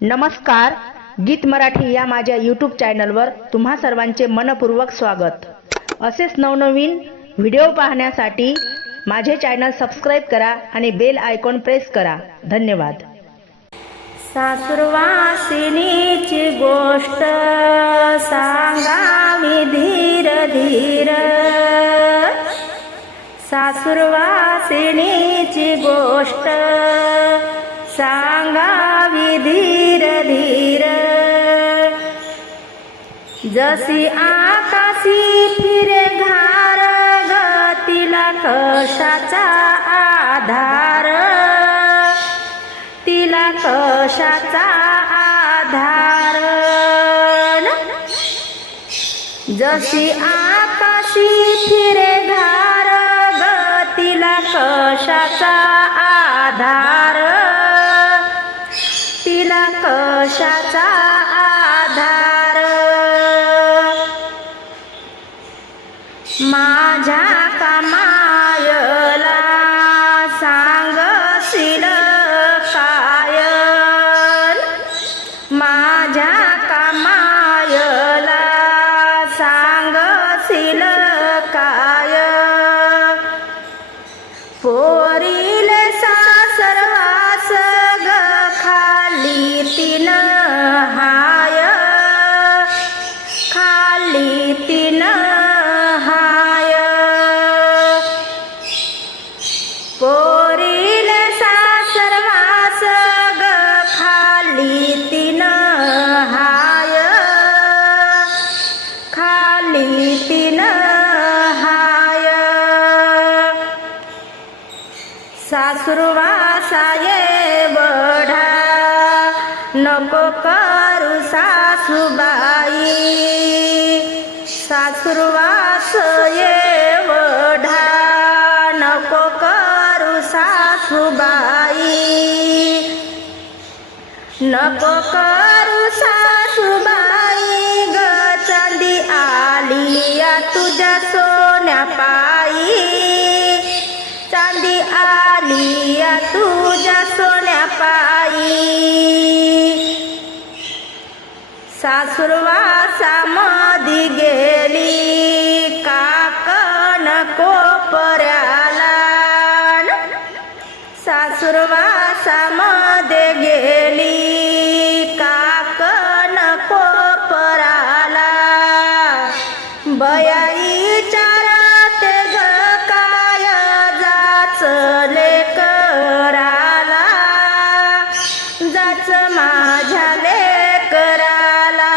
नमस्कार गीत मराठी या माझ्या यूट्यूब चॅनलवर तुम्हा सर्वांचे मनपूर्वक स्वागत. असेच नवनवीन व्हिडिओ पाहण्यासाठी माझे चॅनल सबस्क्राईब करा आणि बेल आयकॉन प्रेस करा. धन्यवाद. सासुरवासिनीची गोष्ट सांगावी धीर धीर. सासुरवासिनीची गोष्ट सांगावी धीर धीर। जशी आकाशी फिरे घार गतीला कशाचा आधार? तिला कशाचा आधार? जशी आकाशी कशाचा आधार? माझ्या सासुरवासाये बढा नको करू सासूबाई. सासुरवास ये वढा नको करू सासूबाई. नको कर आली तुझ्या सोन्या पायी. सासुरवासामधी गेली काकण कोपऱ्याला. सासुरवासा माझ्या लेकराला.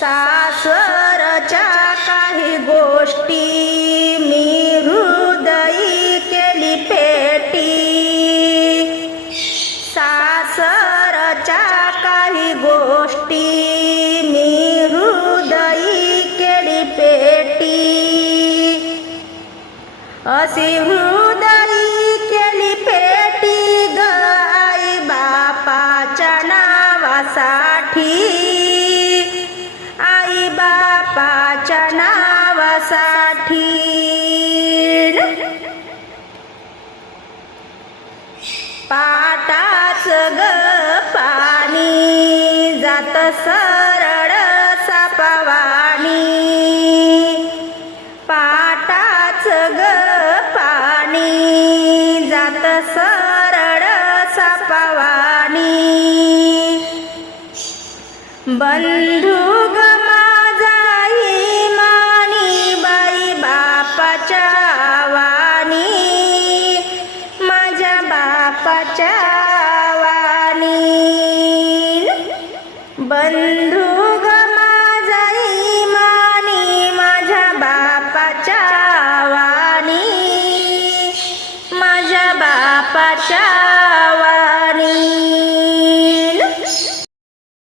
सासरच्या काही गोष्टी मी हृदयी केली पेटी. सासरच्या काही गोष्टी मी हृदयी केली पेटी. अशी हृदयी पाटाच ग पाणी जात सरळ सापावाणी. पाटाच ग पाणी जात सरळ सापावाणी. बंद बंद